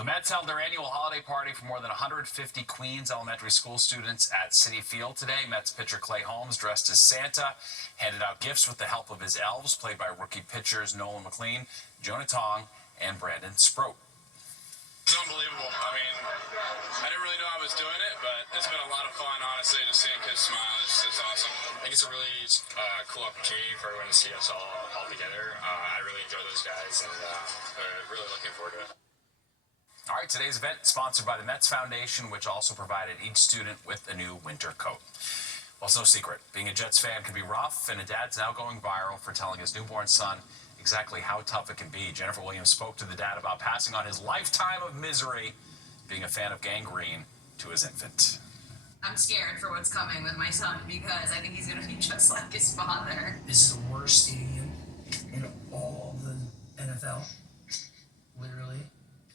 The Mets held their annual holiday party for more than 150 Queens elementary school students at Citi Field today. Mets pitcher Clay Holmes, dressed as Santa, handed out gifts with the help of his elves, played by rookie pitchers Nolan McLean, Jonah Tong, and Brandon Sproat. It's unbelievable. I mean, I didn't really know I was doing it, but it's been a lot of fun, honestly, just seeing kids smile. It's awesome. I think it's a really cool opportunity for everyone to see us all together. I really enjoy those guys, and really looking forward to it. All right, today's event sponsored by the Mets Foundation, which also provided each student with a new winter coat. Well, it's no secret, being a Jets fan can be rough, and a dad's now going viral for telling his newborn son exactly how tough it can be. Jennifer Williams spoke to the dad about passing on his lifetime of misery, being a fan of gangrene, to his infant. I'm scared for what's coming with my son because I think he's going to be just like his father. This is the worst stadium in all the NFL, literally.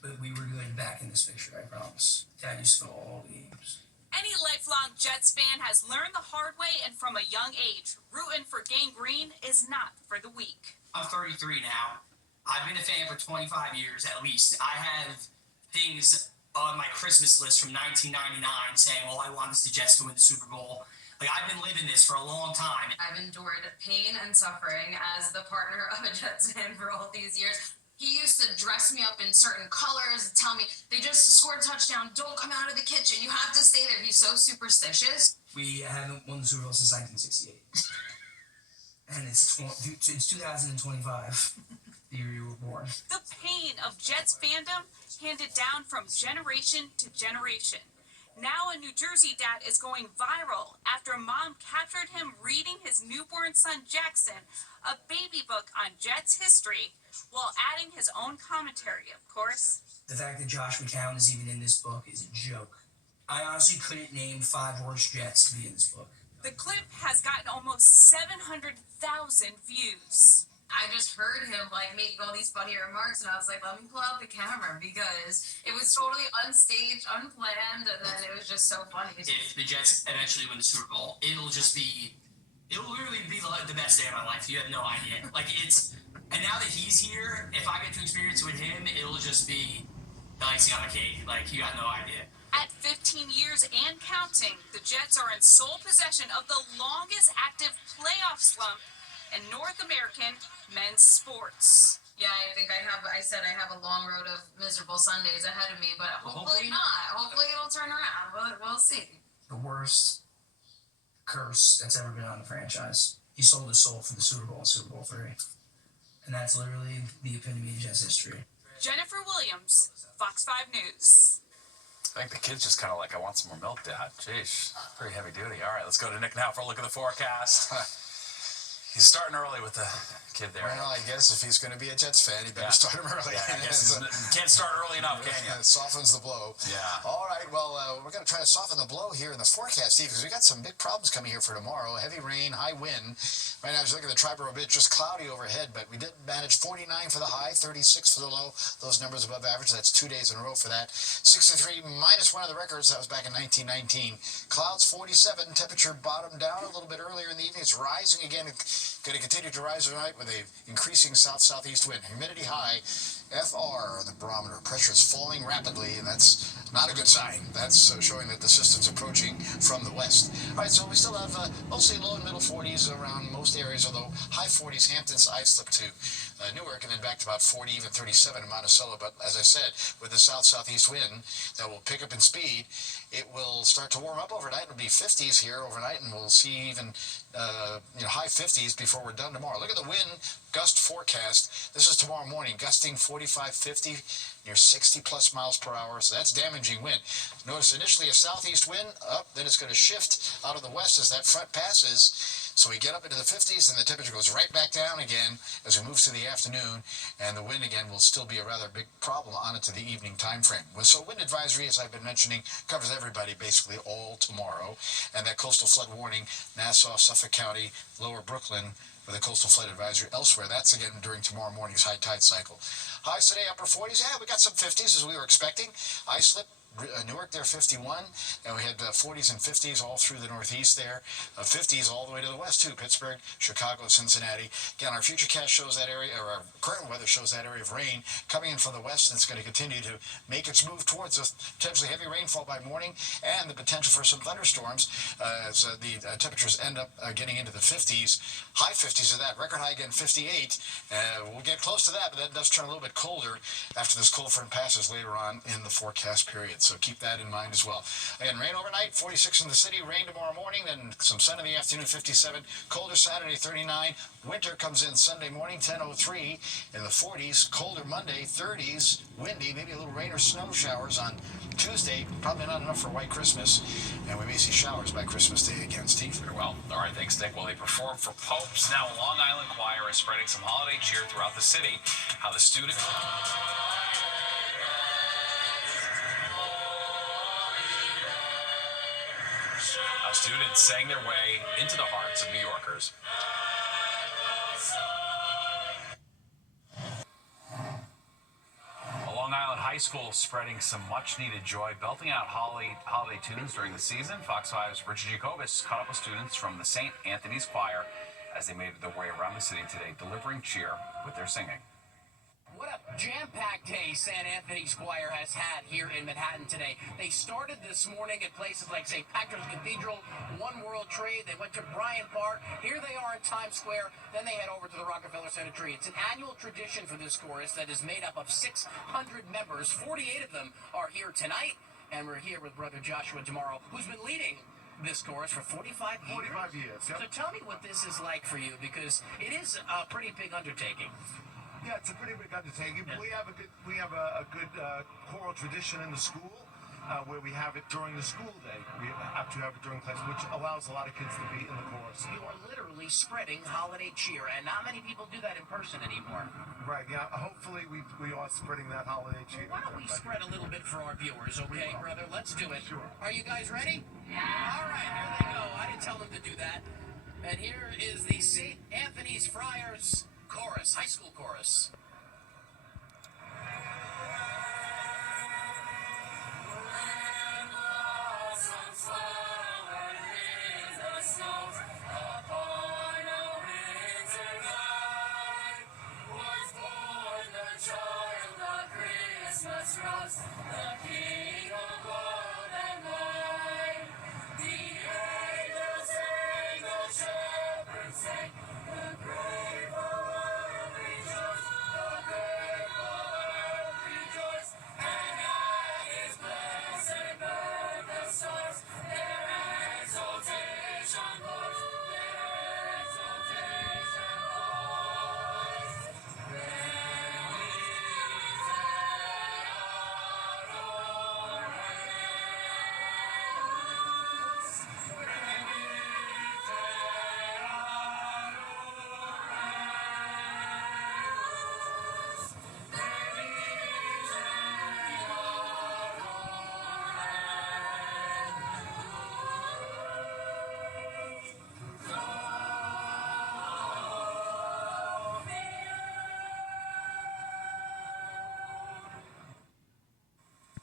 But we were good back in this picture, I promise. Dad used to go all the games. Any lifelong Jets fan has learned the hard way, and from a young age, rooting for gangrene is not for the weak. I'm 33 now. I've been a fan for 25 years at least. I have things on my Christmas list from 1999 saying, well, I want the Jets to win the Super Bowl. Like, I've been living this for a long time. I've endured pain and suffering as the partner of a Jets fan for all these years. He used to dress me up in certain colors and tell me, they just scored a touchdown, don't come out of the kitchen, you have to stay there. He's so superstitious. We haven't won the Super Bowl since 1968. And it's 2025, the year you were born. The pain of Jets fandom handed down from generation to generation. Now a New Jersey dad is going viral after mom captured him reading his newborn son Jackson a baby book on Jets history while adding his own commentary, of course. The fact that Josh McCown is even in this book is a joke. I honestly couldn't name 5 worst Jets to be in this book. The clip has gotten almost 700,000 views. I just heard him make all these funny remarks, and I was like, let me pull out the camera because it was totally unstaged, unplanned, and then it was just so funny. If the Jets eventually win the Super Bowl, it'll literally be the best day of my life. You have no idea. And now that he's here, if I get to experience it with him, it'll just be the icing on the cake. You got no idea. At 15 years and counting, the Jets are in sole possession of the longest active playoff slump in North American men's sports. Yeah, I said I have a long road of miserable Sundays ahead of me, but hopefully not. Hopefully it'll turn around. We'll see. The worst curse that's ever been on the franchise. He sold his soul for the Super Bowl in Super Bowl 3. And that's literally the epitome of Jets history. Jennifer Williams, Fox 5 News. I think the kid's just kind of like, I want some more milk, Dad. Jeez, pretty heavy duty. All right, let's go to Nick now for a look at the forecast. He's starting early with the kid there. Well, I guess if he's going to be a Jets fan, he better start him early. Yeah, I guess you can't start early enough, can you? It softens the blow. Yeah. All right, well, we're going to try to soften the blow here in the forecast, Steve, because we got some big problems coming here for tomorrow. Heavy rain, high wind. Right now, as you look at the Triborough bit, just cloudy overhead, but we did manage 49 for the high, 36 for the low. Those numbers above average. That's 2 days in a row for that. 63 minus one of the records. That was back in 1919. Clouds 47. Temperature bottomed down a little bit earlier in the evening. It's rising again. Going to continue to rise tonight with a increasing south-southeast wind. Humidity high, FR on the barometer. Pressure is falling rapidly, and that's not a good sign. That's showing that the system's approaching from the west. All right, so we still have mostly low and middle 40s around most areas, although high 40s, Hampton's Islip to Newark, and then back to about 40, even 37 in Monticello. But as I said, with the south-southeast wind that will pick up in speed, it will start to warm up overnight. It'll be 50s here overnight, and we'll see even high 50s before we're done tomorrow. Look at the wind gust forecast. This is tomorrow morning, gusting 45, 50, near 60 plus miles per hour. So that's damaging wind. Notice initially a southeast wind up, then it's going to shift out of the west as that front passes. So we get up into the 50s, and the temperature goes right back down again as we move to the afternoon, and the wind again will still be a rather big problem on it to the evening time frame. So wind advisory, as I've been mentioning, covers everybody basically all tomorrow, and that coastal flood warning, Nassau, Suffolk County, Lower Brooklyn, with a coastal flood advisory elsewhere. That's again during tomorrow morning's high tide cycle. Highs today, upper 40s. Yeah, we got some 50s as we were expecting. Islip Newark there 51, and we had 40s and 50s all through the Northeast there, 50s all the way to the west too, Pittsburgh, Chicago, Cincinnati. Again, our futurecast shows that area, or our current weather shows that area of rain coming in from the west, and it's going to continue to make its move towards us. Potentially heavy rainfall by morning, and the potential for some thunderstorms as the temperatures end up getting into the 50s, high 50s of that. Record high again 58. We'll get close to that, but that does turn a little bit colder after this cold front passes later on in the forecast period. So keep that in mind as well. Again, rain overnight, 46 in the city, rain tomorrow morning, then some sun in the afternoon, 57. Colder Saturday, 39. Winter comes in Sunday morning, 10:03 in the 40s. Colder Monday, 30s. Windy, maybe a little rain or snow showers on Tuesday. Probably not enough for White Christmas. And we may see showers by Christmas Day again, Steve. Very well. All right, thanks, Nick. Well, they performed for Popes. Now Long Island Choir is spreading some holiday cheer throughout the city. How the students... How students sang their way into the hearts of New Yorkers. Long Island High School spreading some much-needed joy, belting out holiday tunes during the season. Fox 5's Richard Jacobus caught up with students from the St. Anthony's Choir as they made their way around the city today, delivering cheer with their singing. What a jam-packed day St. Anthony's Choir has had here in Manhattan today. They started this morning at places like St. Patrick's Cathedral, One World Trade. They went to Bryant Park. Here they are in Times Square. Then they head over to the Rockefeller Center tree. It's an annual tradition for this chorus that is made up of 600 members. 48 of them are here tonight. And we're here with Brother Joshua tomorrow, who's been leading this chorus for 45 years. 45 years, yep. So tell me what this is like for you, because it is a pretty big undertaking. Yeah, it's a pretty big undertaking. Yeah. We have a good choral tradition in the school where we have it during the school day. We have to have it during class, which allows a lot of kids to be in the chorus. You are literally spreading holiday cheer, and not many people do that in person anymore. Right, yeah. Hopefully we are spreading that holiday cheer. Why don't we spread a little bit for our viewers, okay, brother? Let's do it. Sure. Are you guys ready? Yeah. All right, here they go. I didn't tell them to do that. And here is the St. Anthony's Friars chorus, high school chorus.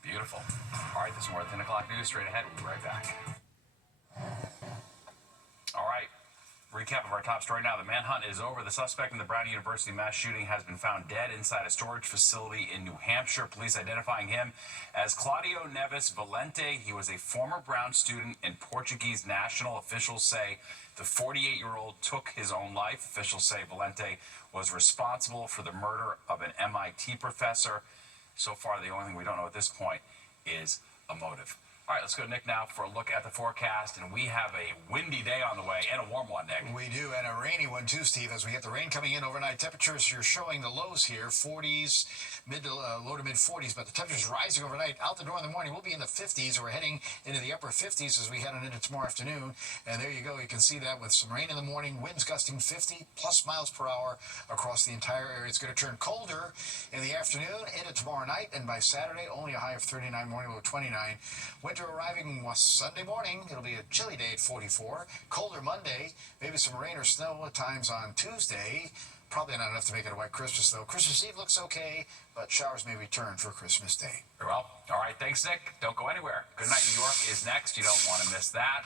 Beautiful. All right, this is more at 10 o'clock news. Straight ahead. We'll be right back. All right. Recap of our top story now. The manhunt is over. The suspect in the Brown University mass shooting has been found dead inside a storage facility in New Hampshire. Police identifying him as Claudio Neves Valente. He was a former Brown student and Portuguese national. Officials say the 48-year-old took his own life. Officials say Valente was responsible for the murder of an MIT professor. So far, the only thing we don't know at this point is a motive. All right, let's go to Nick now for a look at the forecast, and we have a windy day on the way and a warm one, Nick. We do, and a rainy one too, Steve, as we get the rain coming in overnight. Temperatures, you're showing the lows here, 40s, low to mid 40s, but the temperature's rising overnight. Out the door in the morning, we'll be in the 50s, or we're heading into the upper 50s as we head on into tomorrow afternoon. And there you go, you can see that with some rain in the morning, winds gusting 50 plus miles per hour across the entire area. It's going to turn colder in the afternoon into tomorrow night, and by Saturday, only a high of 39, morning low of 29. Winter arriving Sunday morning. It'll be a chilly day at 44. Colder Monday. Maybe some rain or snow at times on Tuesday. Probably not enough to make it a white Christmas, though. Christmas Eve looks okay, but showers may return for Christmas Day. Very well. All right, thanks, Nick. Don't go anywhere. Good Night New York is next. You don't want to miss that.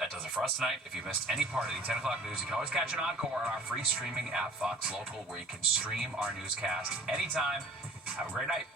That does it for us tonight. If you missed any part of the 10 o'clock news, you can always catch an encore on our free streaming app, Fox Local, where you can stream our newscast anytime. Have a great night.